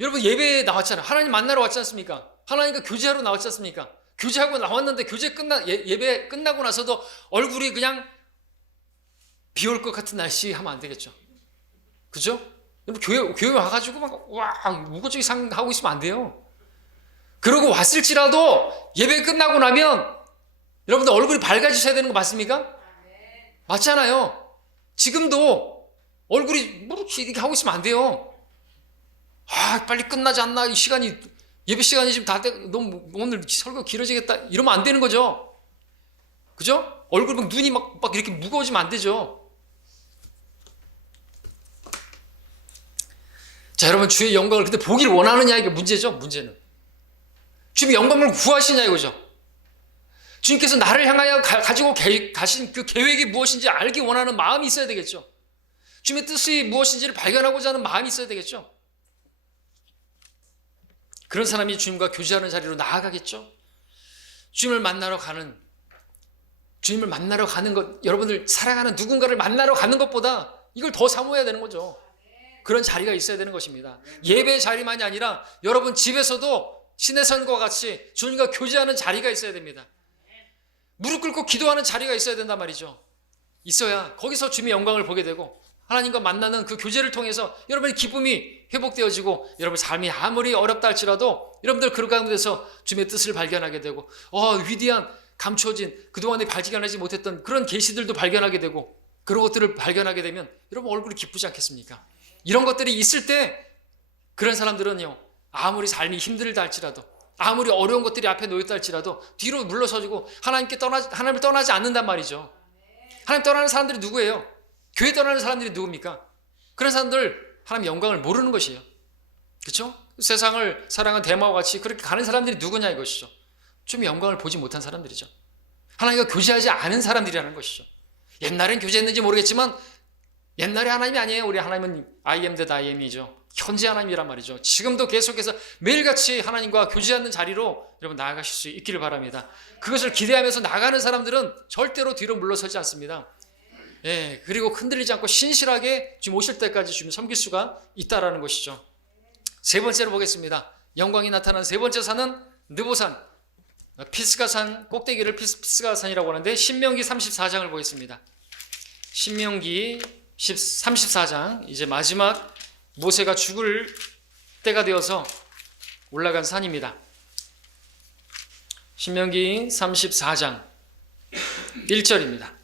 여러분 예배에 나왔잖아요. 하나님 만나러 왔지 않습니까? 하나님과 교제하러 나왔지 않습니까? 교제하고 나왔는데 예배 끝나고 나서도 얼굴이 그냥 비 올 것 같은 날씨 하면 안 되겠죠. 그죠? 여러분 교회 와가지고 막 우거지게 상하고 있으면 안 돼요. 그러고 왔을지라도 예배 끝나고 나면 여러분들 얼굴이 밝아지셔야 되는 거 맞습니까? 맞잖아요. 지금도 얼굴이 이렇게 하고 있으면 안 돼요. 빨리 끝나지 않나? 예배 시간이 지금 다 돼. 너무 오늘 설교 길어지겠다. 이러면 안 되는 거죠. 그죠? 얼굴 눈이 막 이렇게 무거워지면 안 되죠. 자, 여러분 주의 영광을 근데 보기를 원하느냐 이게 문제죠. 문제는 주님의 영광을 구하시냐 이거죠. 주님께서 나를 향하여 가지고 가신 그 계획이 무엇인지 알기 원하는 마음이 있어야 되겠죠. 주님의 뜻이 무엇인지를 발견하고자 하는 마음이 있어야 되겠죠. 그런 사람이 주님과 교제하는 자리로 나아가겠죠. 주님을 만나러 가는 것, 여러분들 사랑하는 누군가를 만나러 가는 것보다 이걸 더 사모해야 되는 거죠. 그런 자리가 있어야 되는 것입니다. 예배 자리만이 아니라 여러분 집에서도 신의 산과 같이 주님과 교제하는 자리가 있어야 됩니다. 무릎 꿇고 기도하는 자리가 있어야 된단 말이죠. 있어야 거기서 주님의 영광을 보게 되고 하나님과 만나는 그 교제를 통해서 여러분의 기쁨이 회복되어지고 여러분 삶이 아무리 어렵다 할지라도 여러분들 그 가운데서 주님의 뜻을 발견하게 되고 위대한 감추어진 그동안에 발견하지 못했던 그런 계시들도 발견하게 되고 그런 것들을 발견하게 되면 여러분 얼굴이 기쁘지 않겠습니까? 이런 것들이 있을 때 그런 사람들은요 아무리 삶이 힘들다 할지라도 아무리 어려운 것들이 앞에 놓였다 할지라도 뒤로 물러서지고 하나님을 떠나지 않는단 말이죠. 하나님 떠나는 사람들이 누구예요? 교회 떠나는 사람들이 누굽니까? 그런 사람들 하나님의 영광을 모르는 것이에요. 그렇죠? 세상을 사랑한 대마와 같이 그렇게 가는 사람들이 누구냐 이것이죠. 좀 영광을 보지 못한 사람들이죠. 하나님과 교제하지 않은 사람들이라는 것이죠. 옛날엔 교제했는지 모르겠지만 옛날에 하나님이 아니에요. 우리 하나님은 I am that I am이죠. 현재 하나님이란 말이죠. 지금도 계속해서 매일같이 하나님과 교제하는 자리로 여러분 나아가실 수 있기를 바랍니다. 그것을 기대하면서 나가는 사람들은 절대로 뒤로 물러서지 않습니다. 예, 그리고 흔들리지 않고 신실하게 주님 오실 때까지 주님 섬길 수가 있다라는 것이죠. 세 번째로 보겠습니다. 영광이 나타난 세 번째 산은 느보산, 피스가산 꼭대기를 피스가산이라고 하는데 신명기 34장을 보겠습니다. 신명기 34장, 이제 마지막 모세가 죽을 때가 되어서 올라간 산입니다. 신명기 34장 1절입니다.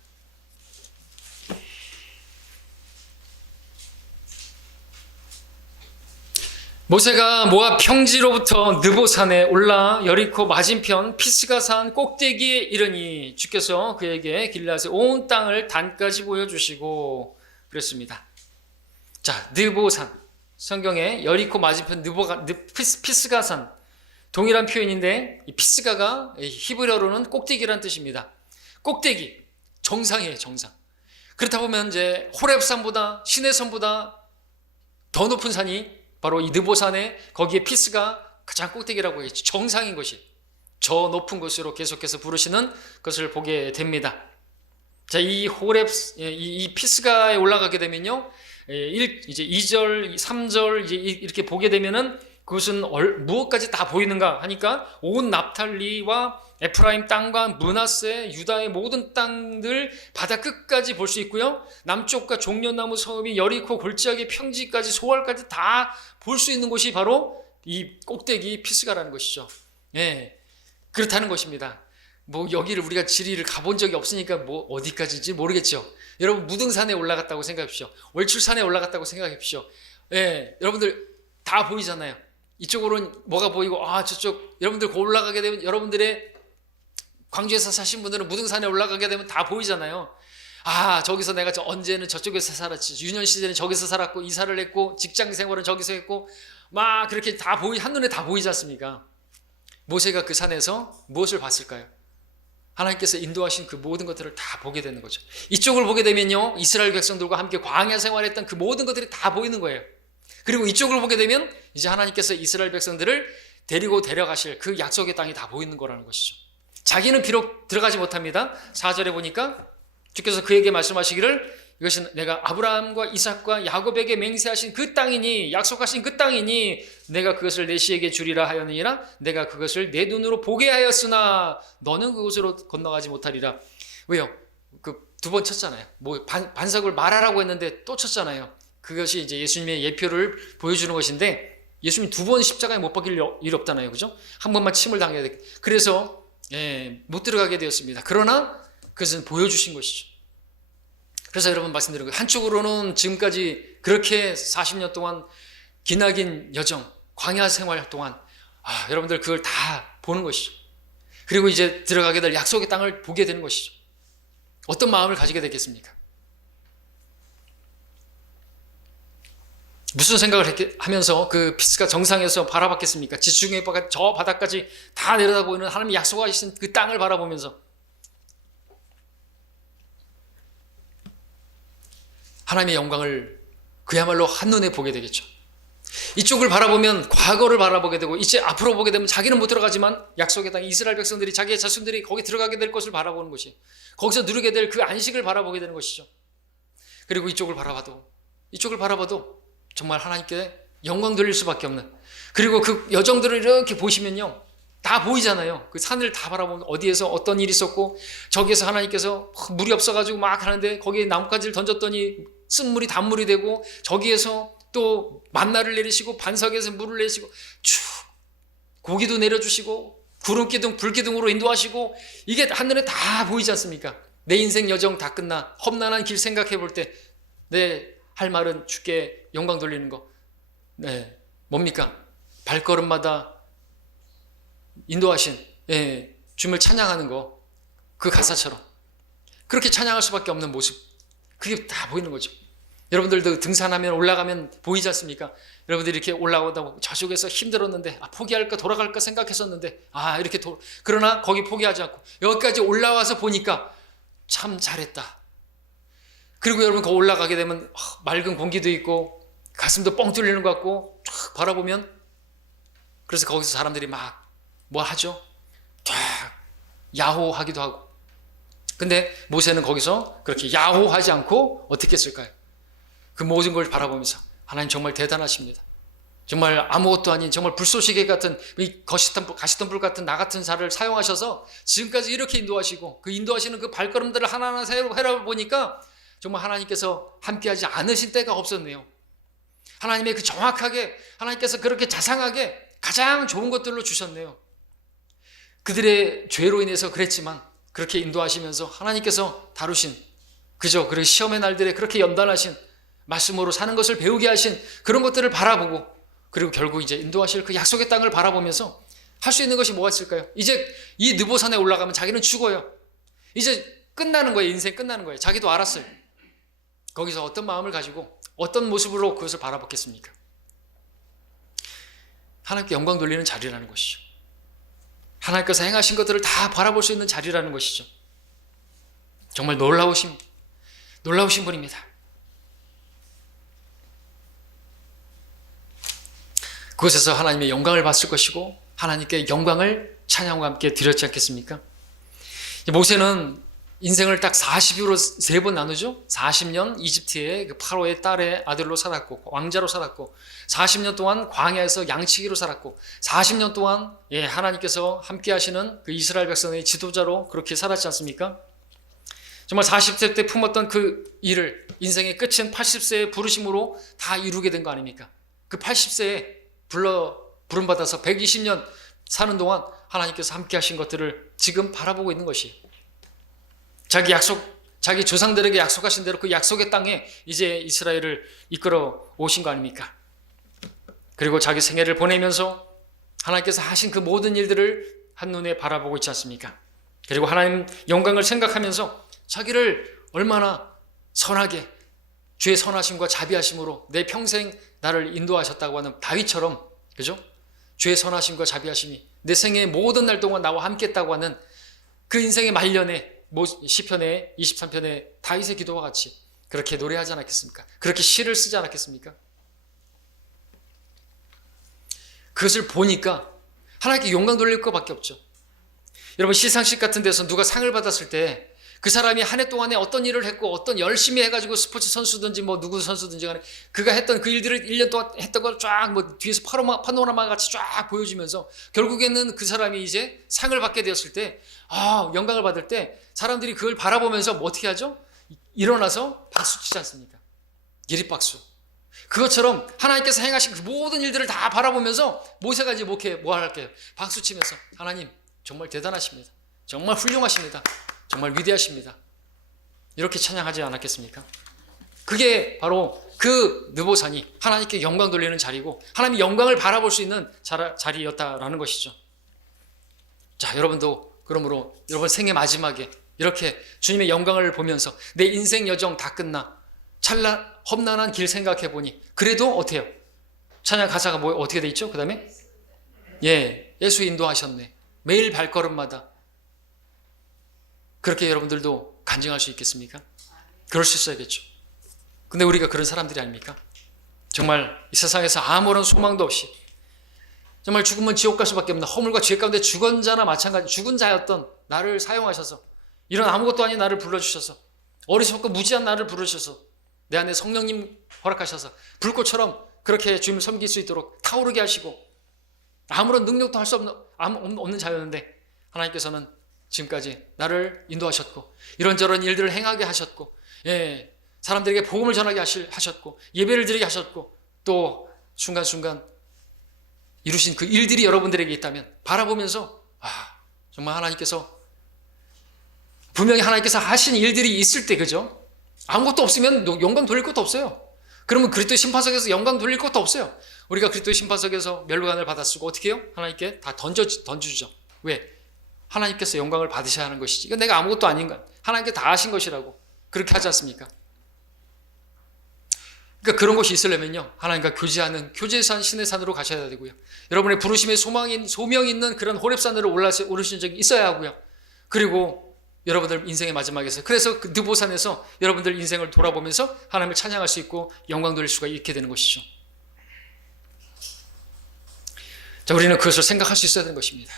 모세가 모압 평지로부터 느보산에 올라 여리코 맞은편 피스가산 꼭대기에 이르니 주께서 그에게 길앗의 온 땅을 단까지 보여주시고 그랬습니다. 자, 느보산, 성경에 여리코 맞은편 피스가산, 동일한 표현인데 이 피스가가 히브리어로는 꼭대기란 뜻입니다. 꼭대기, 정상이에요, 정상. 그렇다 보면 이제 호렙산보다 시내산보다 더 높은 산이 바로 이 느보산에 거기에 피스가 가장 꼭대기라고 했죠. 정상인 것이 저 높은 곳으로 계속해서 부르시는 것을 보게 됩니다. 자, 이 호렙, 이 피스가에 올라가게 되면요, 이제 2절, 3절 이제 이렇게 보게 되면은 그것은 무엇까지 다 보이는가 하니까 온 납탈리와 에프라임 땅과 므낫세, 유다의 모든 땅들 바다 끝까지 볼 수 있고요. 남쪽과 종려나무 섬이 여리코 골짜기 평지까지 소알까지 다 볼 수 있는 곳이 바로 이 꼭대기 피스가라는 것이죠. 예, 그렇다는 것입니다. 뭐 여기를 우리가 지리를 가본 적이 없으니까 뭐 어디까지인지 모르겠죠. 여러분 무등산에 올라갔다고 생각하십시오. 월출산에 올라갔다고 생각하십시오. 예, 여러분들 다 보이잖아요. 이쪽으로는 뭐가 보이고 저쪽 여러분들 올라가게 되면 여러분들의 광주에서 사신 분들은 무등산에 올라가게 되면 다 보이잖아요. 저기서 내가 언제는 저쪽에서 살았지. 유년 시대는 저기서 살았고 이사를 했고 직장 생활은 저기서 했고 막 그렇게 다 한눈에 다 보이지 않습니까? 모세가 그 산에서 무엇을 봤을까요? 하나님께서 인도하신 그 모든 것들을 다 보게 되는 거죠. 이쪽을 보게 되면요, 이스라엘 백성들과 함께 광야 생활했던 그 모든 것들이 다 보이는 거예요. 그리고 이쪽을 보게 되면 이제 하나님께서 이스라엘 백성들을 데리고 데려가실 그 약속의 땅이 다 보이는 거라는 것이죠. 자기는 비록 들어가지 못합니다. 4절에 보니까 주께서 그에게 말씀하시기를 이것은 내가 아브라함과 이삭과 야곱에게 맹세하신 그 땅이니 약속하신 그 땅이니 내가 그것을 내 씨에게 주리라 하였느니라. 내가 그것을 내 눈으로 보게 하였으나 너는 그곳으로 건너가지 못하리라. 왜요? 그 두 번 쳤잖아요. 뭐 반석을 말하라고 했는데 또 쳤잖아요. 그것이 이제 예수님의 예표를 보여주는 것인데 예수님 두 번 십자가에 못 박힐 일 없잖아요. 그죠? 한 번만 침을 당해야 돼. 그래서 못 들어가게 되었습니다. 그러나 그것은 보여주신 것이죠. 그래서 여러분 말씀드린 거예요. 한쪽으로는 지금까지 그렇게 40년 동안 기나긴 여정, 광야 생활 동안 여러분들 그걸 다 보는 것이죠. 그리고 이제 들어가게 될 약속의 땅을 보게 되는 것이죠. 어떤 마음을 가지게 되겠습니까? 무슨 생각을 하면서 그 피스가 정상에서 바라봤겠습니까? 지중해 저 바다까지 다 내려다보이는 하나님이 약속하신 그 땅을 바라보면서 하나님의 영광을 그야말로 한눈에 보게 되겠죠. 이쪽을 바라보면 과거를 바라보게 되고 이제 앞으로 보게 되면 자기는 못 들어가지만 약속의 땅 이스라엘 백성들이 자기의 자손들이 거기 들어가게 될 것을 바라보는 것이 거기서 누리게 될 그 안식을 바라보게 되는 것이죠. 그리고 이쪽을 바라봐도 정말 하나님께 영광 돌릴 수밖에 없는 그리고 그 여정들을 이렇게 보시면요 다 보이잖아요. 그 산을 다 바라보면 어디에서 어떤 일이 있었고 저기에서 하나님께서 물이 없어가지고 막 하는데 거기에 나뭇가지를 던졌더니 쓴물이 단물이 되고 저기에서 또 만나를 내리시고 반석에서 물을 내리시고 쭉 고기도 내려주시고 구름기둥 불기둥으로 인도하시고 이게 한눈에 다 보이지 않습니까? 내 인생 여정 다 끝나 험난한 길 생각해 볼 때 내 할 말은 주께 영광 돌리는 거 뭡니까? 발걸음마다 인도하신 주님을 찬양하는 거 그 가사처럼 그렇게 찬양할 수밖에 없는 모습 그게 다 보이는 거죠. 여러분들도 등산하면 올라가면 보이지 않습니까? 여러분들이 이렇게 올라오다 저쪽에서 힘들었는데 포기할까 돌아갈까 생각했었는데 이렇게 그러나 거기 포기하지 않고 여기까지 올라와서 보니까 참 잘했다. 그리고 여러분 거기 올라가게 되면 맑은 공기도 있고 가슴도 뻥 뚫리는 것 같고 쫙 바라보면, 그래서 거기서 사람들이 막 뭐 하죠? 쫙 야호하기도 하고. 근데 모세는 거기서 그렇게 야호하지 않고 어떻게 했을까요? 그 모든 걸 바라보면서 하나님 정말 대단하십니다. 정말 아무것도 아닌 정말 불쏘시개 같은 가시덤불 같은 나 같은 자를 사용하셔서 지금까지 이렇게 인도하시고 그 인도하시는 그 발걸음들을 하나하나 해보니까 정말 하나님께서 함께하지 않으신 때가 없었네요. 하나님의 그 정확하게 하나님께서 그렇게 자상하게 가장 좋은 것들로 주셨네요. 그들의 죄로 인해서 그랬지만 그렇게 인도하시면서 하나님께서 다루신 그리고 시험의 날들에 그렇게 연단하신 말씀으로 사는 것을 배우게 하신 그런 것들을 바라보고, 그리고 결국 이제 인도하실 그 약속의 땅을 바라보면서 할 수 있는 것이 뭐가 있을까요? 이제 이 느보산에 올라가면 자기는 죽어요. 이제 끝나는 거예요. 인생 끝나는 거예요. 자기도 알았어요. 거기서 어떤 마음을 가지고 어떤 모습으로 그것을 바라보겠습니까? 하나님께 영광 돌리는 자리라는 것이죠. 하나님께서 행하신 것들을 다 바라볼 수 있는 자리라는 것이죠. 정말 놀라우신 분입니다. 그곳에서 하나님의 영광을 봤을 것이고 하나님께 영광을 찬양과 함께 드렸지 않겠습니까? 모세는 인생을 딱 40으로 3번 나누죠. 40년 이집트의 그 파로의 딸의 아들로 살았고 왕자로 살았고, 40년 동안 광야에서 양치기로 살았고, 40년 동안 하나님께서 함께 하시는 그 이스라엘 백성의 지도자로 그렇게 살았지 않습니까? 정말 40세 때 품었던 그 일을 인생의 끝은 80세의 부르심으로 다 이루게 된 거 아닙니까? 그 80세에 부름받아서 120년 사는 동안 하나님께서 함께 하신 것들을 지금 바라보고 있는 것이에요. 자기 조상들에게 약속하신 대로 그 약속의 땅에 이제 이스라엘을 이끌어 오신 거 아닙니까? 그리고 자기 생애를 보내면서 하나님께서 하신 그 모든 일들을 한눈에 바라보고 있지 않습니까? 그리고 하나님 영광을 생각하면서 자기를 얼마나 선하게 주의 선하심과 자비하심으로 내 평생 나를 인도하셨다고 하는 다윗처럼, 그죠? 주의 선하심과 자비하심이 내 생애의 모든 날 동안 나와 함께 했다고 하는 그 인생의 말년에 시편의 23편의 다윗의 기도와 같이 그렇게 노래하지 않았겠습니까? 그렇게 시를 쓰지 않았겠습니까? 그것을 보니까 하나님께 영광 돌릴 것밖에 없죠. 여러분, 시상식 같은 데서 누가 상을 받았을 때 그 사람이 한 해 동안에 어떤 일을 했고 어떤 열심히 해가지고 스포츠 선수든지 누구 선수든지 간에 그가 했던 그 일들을 1년 동안 했던 걸 쫙 뒤에서 파노라마 같이 쫙 보여주면서 결국에는 그 사람이 이제 상을 받게 되었을 때 영광을 받을 때 사람들이 그걸 바라보면서 어떻게 하죠? 일어나서 박수 치지 않습니까? 기립박수. 그것처럼 하나님께서 행하신 그 모든 일들을 다 바라보면서 모세가 이제 뭐 할게요? 박수 치면서 하나님 정말 대단하십니다. 정말 훌륭하십니다. 정말 위대하십니다. 이렇게 찬양하지 않았겠습니까? 그게 바로 그 느보산이 하나님께 영광 돌리는 자리고 하나님의 영광을 바라볼 수 있는 자리였다라는 것이죠. 자, 여러분도 그러므로 여러분 생애 마지막에 이렇게 주님의 영광을 보면서 내 인생 여정 다 끝나 험난한 길 생각해 보니 그래도 어때요? 찬양 가사가 어떻게 돼 있죠? 그 다음에 예수 인도하셨네. 매일 발걸음마다. 그렇게 여러분들도 간증할 수 있겠습니까? 그럴 수 있어야겠죠. 근데 우리가 그런 사람들이 아닙니까? 정말 이 세상에서 아무런 소망도 없이 정말 죽으면 지옥 갈 수밖에 없는 허물과 죄 가운데 죽은 자나 마찬가지, 죽은 자였던 나를 사용하셔서 이런 아무것도 아닌 나를 불러주셔서 어리석고 무지한 나를 부르셔서 내 안에 성령님 허락하셔서 불꽃처럼 그렇게 주님을 섬길 수 있도록 타오르게 하시고 아무런 능력도 할 수 없는 자였는데 하나님께서는 지금까지 나를 인도하셨고 이런저런 일들을 행하게 하셨고 사람들에게 복음을 전하게 하셨고 예배를 드리게 하셨고 또 순간순간 이루신 그 일들이 여러분들에게 있다면 바라보면서 정말 하나님께서 분명히 하나님께서 하신 일들이 있을 때, 그죠? 아무것도 없으면 영광 돌릴 것도 없어요. 그러면 그리스도의 심판석에서 영광 돌릴 것도 없어요. 우리가 그리스도의 심판석에서 멸류관을 받았고 어떻게 해요? 하나님께 다 던져주죠. 왜? 하나님께서 영광을 받으셔야 하는 것이지. 이건 내가 아무것도 아닌 것. 하나님께 다 하신 것이라고. 그렇게 하지 않습니까? 그러니까 그런 것이 있으려면요, 하나님과 교제하는 교제의 산, 신의 산으로 가셔야 되고요. 여러분의 부르심의 소명이 있는 그런 호렙산으로 오르신 적이 있어야 하고요. 그리고 여러분들 인생의 마지막에서, 그래서 그 느보산에서 여러분들 인생을 돌아보면서 하나님을 찬양할 수 있고 영광 돌릴 수가 있게 되는 것이죠. 자, 우리는 그것을 생각할 수 있어야 되는 것입니다.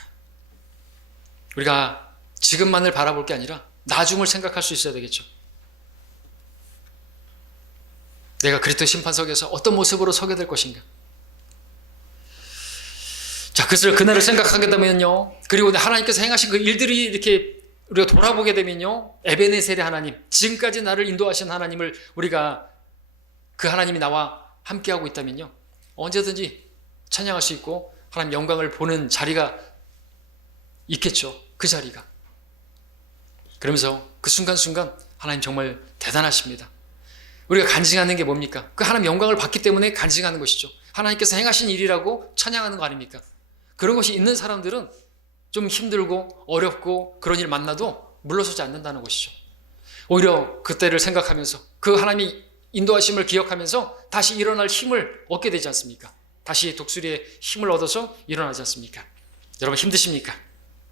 우리가 지금만을 바라볼 게 아니라 나중을 생각할 수 있어야 되겠죠. 내가 그리스도 심판석에서 어떤 모습으로 서게 될 것인가. 자, 그날을 생각하게 되면요, 그리고 하나님께서 행하신 그 일들이 이렇게 우리가 돌아보게 되면요, 에베네셀의 하나님, 지금까지 나를 인도하신 하나님을 우리가, 그 하나님이 나와 함께하고 있다면요, 언제든지 찬양할 수 있고 하나님 영광을 보는 자리가 있겠죠. 그 자리가. 그러면서 그 순간순간 하나님 정말 대단하십니다. 우리가 간증하는 게 뭡니까? 그 하나님 영광을 받기 때문에 간증하는 것이죠. 하나님께서 행하신 일이라고 찬양하는 거 아닙니까? 그런 것이 있는 사람들은 좀 힘들고 어렵고 그런 일 만나도 물러서지 않는다는 것이죠. 오히려 그때를 생각하면서 그 하나님이 인도하심을 기억하면서 다시 일어날 힘을 얻게 되지 않습니까? 다시 독수리의 힘을 얻어서 일어나지 않습니까? 여러분 힘드십니까?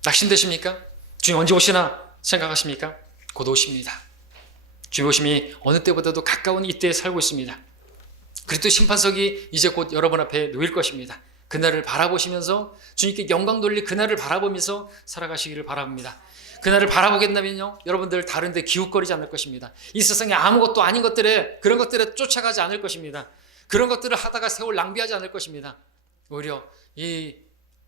낙심되십니까? 주님 언제 오시나 생각하십니까? 곧 오십니다. 주님 오심이 어느 때보다도 가까운 이때에 살고 있습니다. 그리스도 심판석이 이제 곧 여러분 앞에 놓일 것입니다. 그날을 바라보시면서 주님께 영광 돌릴 그날을 바라보면서 살아가시기를 바랍니다. 그날을 바라보게 된다면요, 여러분들 다른 데 기웃거리지 않을 것입니다. 이 세상에 아무것도 아닌 것들에, 그런 것들에 쫓아가지 않을 것입니다. 그런 것들을 하다가 세월 낭비하지 않을 것입니다. 오히려 이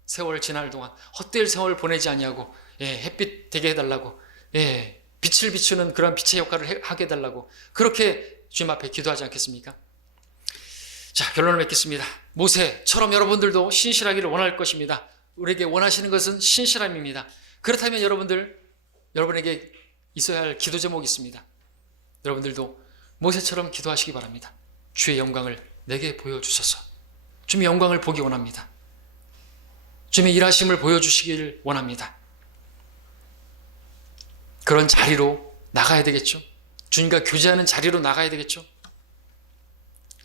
세월 지날 동안 헛될 세월 보내지 아니하고, 햇빛 되게 해달라고, 빛을 비추는 그런 빛의 역할을 하게 해달라고, 그렇게 주님 앞에 기도하지 않겠습니까? 자, 결론을 맺겠습니다. 모세처럼 여러분들도 신실하기를 원할 것입니다. 우리에게 원하시는 것은 신실함입니다. 그렇다면 여러분에게 있어야 할 기도 제목이 있습니다. 여러분들도 모세처럼 기도하시기 바랍니다. 주의 영광을 내게 보여주소서. 주님의 영광을 보기 원합니다. 주님의 일하심을 보여주시길 원합니다. 그런 자리로 나가야 되겠죠. 주님과 교제하는 자리로 나가야 되겠죠.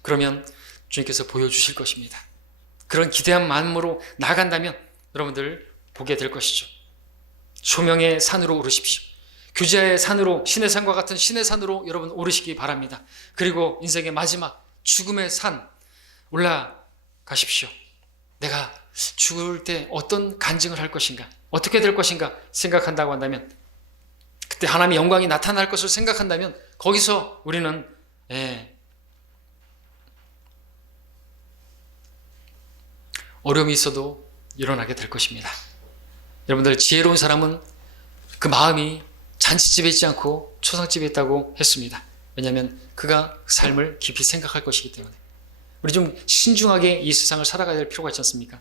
그러면 주님께서 보여주실 것입니다. 그런 기대한 마음으로 나간다면 여러분들 보게 될 것이죠. 소명의 산으로 오르십시오. 교제의 산으로, 신의 산과 같은 신의 산으로 여러분 오르시기 바랍니다. 그리고 인생의 마지막 죽음의 산 올라가십시오. 내가 죽을 때 어떤 간증을 할 것인가, 어떻게 될 것인가 생각한다고 한다면, 그때 하나님의 영광이 나타날 것을 생각한다면 거기서 우리는 어려움이 있어도 일어나게 될 것입니다. 여러분들 지혜로운 사람은 그 마음이 잔치집에 있지 않고 초상집에 있다고 했습니다. 왜냐하면 그가 삶을 깊이 생각할 것이기 때문에. 우리 좀 신중하게 이 세상을 살아가야 될 필요가 있지 않습니까?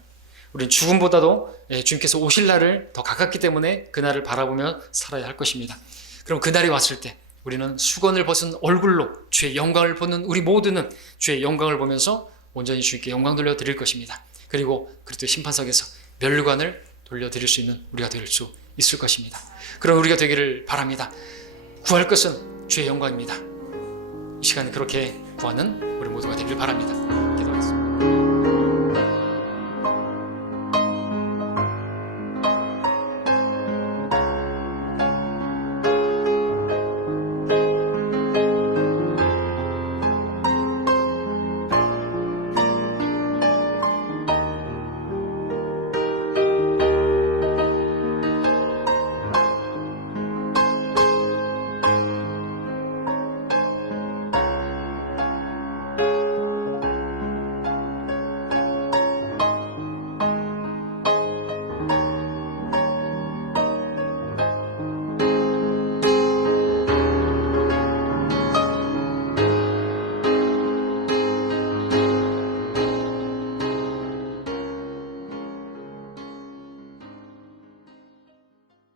우리는 죽음보다도 주님께서 오실 날을 더 가깝기 때문에 그날을 바라보며 살아야 할 것입니다. 그럼 그날이 왔을 때 우리는 수건을 벗은 얼굴로 주의 영광을 보는 우리 모두는 주의 영광을 보면서 온전히 주님께 영광 돌려드릴 것입니다. 그리고 그리스도 심판석에서 멸관을 돌려드릴 수 있는 우리가 될 수 있을 것입니다. 그런 우리가 되기를 바랍니다. 구할 것은 주의 영광입니다. 이 시간에 그렇게 구하는 우리 모두가 되기를 바랍니다.